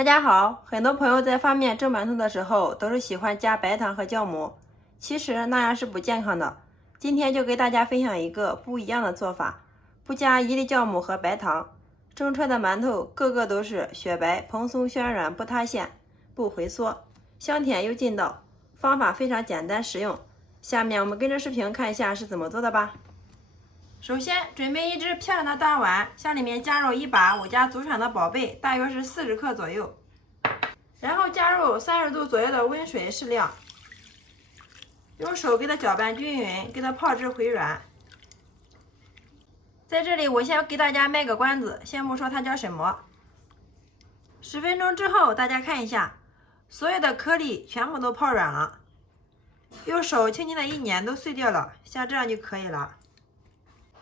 大家好，很多朋友在发面蒸馒头的时候都是喜欢加白糖和酵母，其实那样是不健康的。今天就给大家分享一个不一样的做法，不加一粒酵母和白糖，蒸出来的馒头个个都是雪白、蓬松、暄软，不塌陷、不回缩，香甜又劲道。方法非常简单实用，下面我们跟着视频看一下是怎么做的吧。首先准备一只漂亮的大碗，向里面加入一把我家祖产的宝贝，大约是40克左右，然后加入30度左右的温水适量，用手给它搅拌均匀，给它泡至回软。在这里我先给大家卖个关子，先不说它叫什么。10分钟之后，大家看一下，所有的颗粒全部都泡软了，用手轻轻的一捻都碎掉了，像这样就可以了。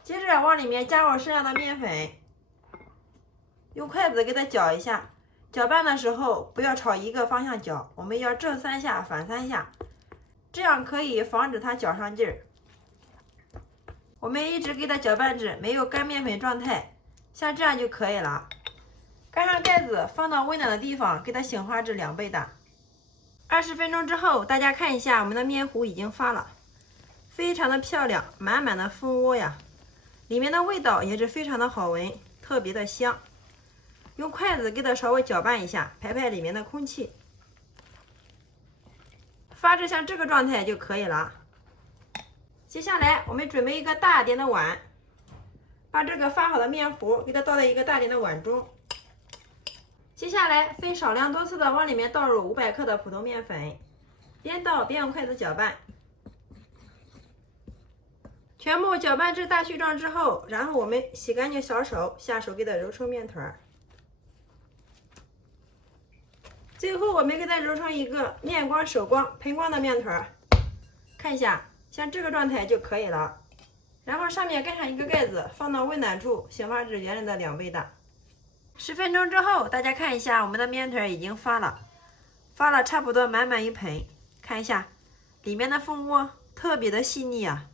接着往里面加入剩下的面粉，用筷子给它搅一下。搅拌的时候不要朝一个方向搅，我们要正3下反3下，这样可以防止它搅上劲儿。我们一直给它搅拌至没有干面粉状态，像这样就可以了。盖上盖子，放到温暖的地方，给它醒化至2倍大。20分钟之后，大家看一下，我们的面糊已经发了，非常的漂亮，满满的蜂窝呀。里面的味道也是非常的好闻，特别的香。用筷子给它稍微搅拌一下，排排里面的空气，发至像这个状态就可以了。接下来我们准备一个大点的碗，把这个发好的面糊给它倒在一个大点的碗中。接下来分少量多次的往里面倒入500克的普通面粉，边倒边用筷子搅拌。全部搅拌至大絮状之后，然后我们洗干净小手，下手给它揉成面团。最后我们给它揉成一个面光、手光、盆光的面团，看一下，像这个状态就可以了。然后上面盖上一个盖子，放到温暖处，醒发至原来的2倍大。10分钟之后，大家看一下，我们的面团已经发了，差不多满满一盆。看一下里面的蜂窝特别的细腻啊，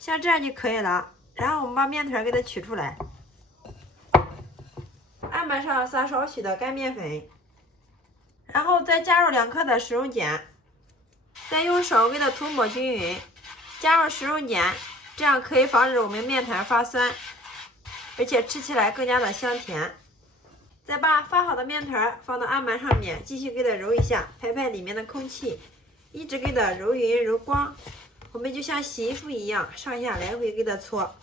像这样就可以了。然后我们把面团给它取出来，案板上撒少许的干面粉，然后再加入2克的食用碱，再用手给它涂抹均匀。加入食用碱，这样可以防止我们面团发酸，而且吃起来更加的香甜。再把发好的面团放到案板上面，继续给它揉一下，排排里面的空气，一直给它揉匀揉光。我们就像洗衣服一样，上下来回给它搓。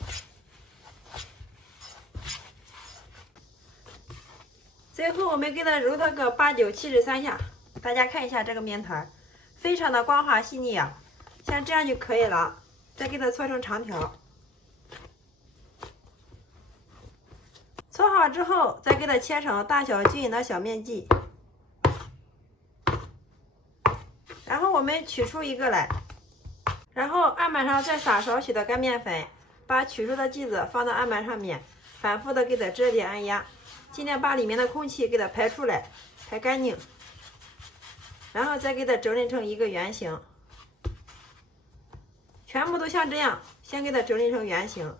最后我们给它揉它个8、9、73下。大家看一下这个面团，非常的光滑细腻啊，像这样就可以了。再给它搓成长条。搓好之后，再给它切成大小均匀的小面剂。然后我们取出一个来。然后案板上再撒少许的干面粉，把取出的剂子放到案板上面，反复的给它折叠按压，尽量把里面的空气给它排出来，排干净。然后再给它整理成一个圆形，全部都像这样，先给它整理成圆形。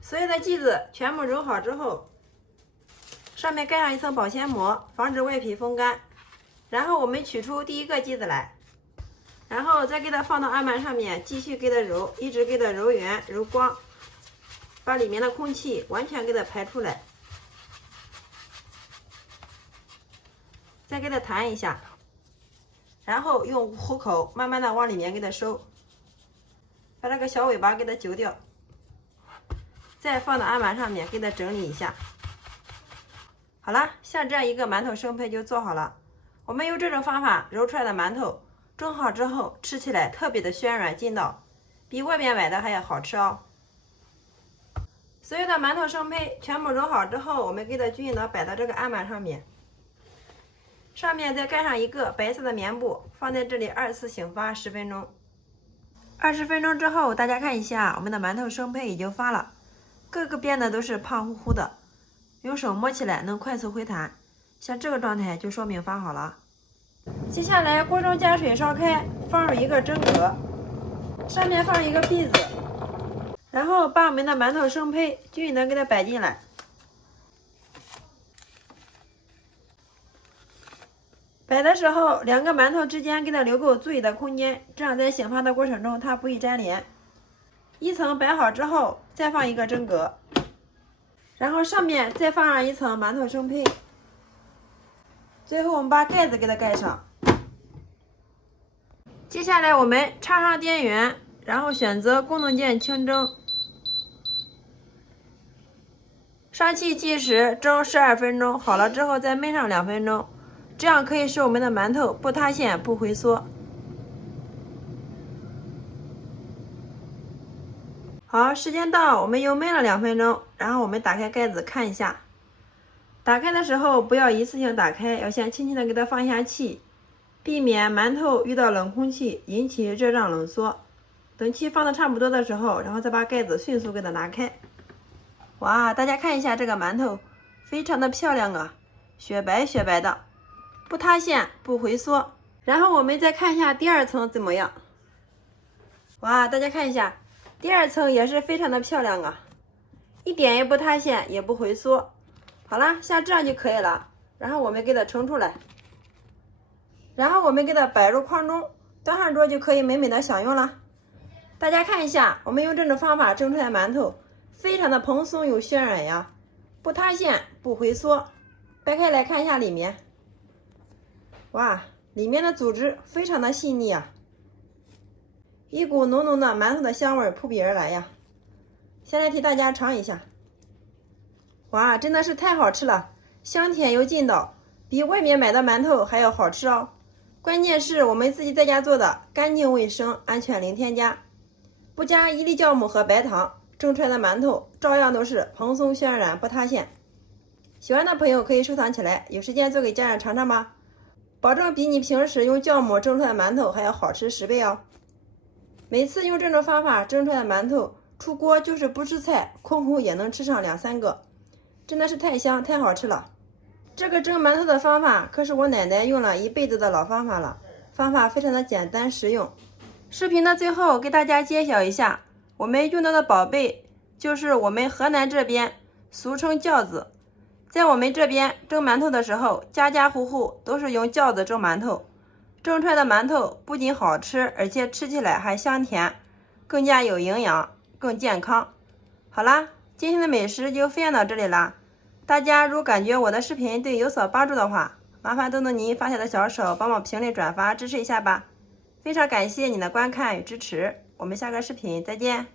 所有的剂子全部揉好之后，上面盖上一层保鲜膜，防止外皮风干。然后我们取出第一个剂子来，然后再给它放到案板上面，继续给它揉，一直给它揉圆揉光，把里面的空气完全给它排出来。再给它弹一下，然后用虎口慢慢的往里面给它收，把这个小尾巴给它揪掉，再放到案板上面给它整理一下。好了，像这样一个馒头生胚就做好了。我们用这种方法揉出来的馒头，蒸好之后吃起来特别的暄软劲道，比外面买的还要好吃哦。所有的馒头生胚全部揉好之后，我们给它均匀的摆到这个案板上面，上面再盖上一个白色的棉布，放在这里2次醒发10分钟。20分钟之后，大家看一下，我们的馒头生胚已经发了，各个边的都是胖乎乎的，用手摸起来能快速回弹，像这个状态就说明发好了。接下来锅中加水烧开，放入一个蒸格，上面放一个篦子，然后把我们的馒头生胚均匀的给它摆进来。摆的时候，两个馒头之间给它留够足够的空间，这样在醒发的过程中它不会粘连。一层摆好之后，再放一个蒸格，然后上面再放上一层馒头生胚，最后我们把盖子给它盖上。接下来我们插上电源，然后选择功能键清蒸，上气计时蒸12分钟，好了之后再焖上2分钟，这样可以使我们的馒头不塌陷不回缩。好，时间到，我们又焖了2分钟，然后我们打开盖子看一下。打开的时候不要一次性打开，要先轻轻的给它放一下气，避免馒头遇到冷空气引起热胀冷缩。等气放的差不多的时候，然后再把盖子迅速给它拿开。哇，大家看一下这个馒头，非常的漂亮啊，雪白雪白的，不塌陷不回缩。然后我们再看一下第2层怎么样。哇，大家看一下，第2层也是非常的漂亮啊，一点也不塌陷也不回缩。好啦，像这样就可以了。然后我们给它盛出来，然后我们给它摆入筐中，端上桌就可以美美的享用了。大家看一下，我们用这种方法蒸出来馒头，非常的蓬松又暄软呀，不塌陷不回缩。掰开来看一下里面，哇，里面的组织非常的细腻啊，一股浓浓的馒头的香味扑鼻而来呀。先来替大家尝一下，哇，真的是太好吃了，香甜又劲道，比外面买的馒头还要好吃哦。关键是我们自己在家做的，干净卫生，安全零添加，不加一粒酵母和白糖，蒸出来的馒头照样都是蓬松暄软不塌陷。喜欢的朋友可以收藏起来，有时间做给家人尝尝吧，保证比你平时用酵母蒸出来的馒头还要好吃10倍哦。每次用这种方法蒸出来的馒头，出锅就是不吃菜，空口也能吃上2、3个，真的是太香太好吃了。这个蒸馒头的方法可是我奶奶用了一辈子的老方法了，方法非常的简单实用。视频的最后给大家揭晓一下，我们用到的宝贝就是我们河南这边俗称饺子。在我们这边蒸馒头的时候，家家户户都是用饺子蒸馒头，蒸出来的馒头不仅好吃，而且吃起来还香甜，更加有营养，更健康。好啦，今天的美食就分享到这里啦。大家如感觉我的视频对你有所帮助的话，麻烦动动您发财的小手，帮忙评论转发支持一下吧。非常感谢你的观看与支持，我们下个视频再见。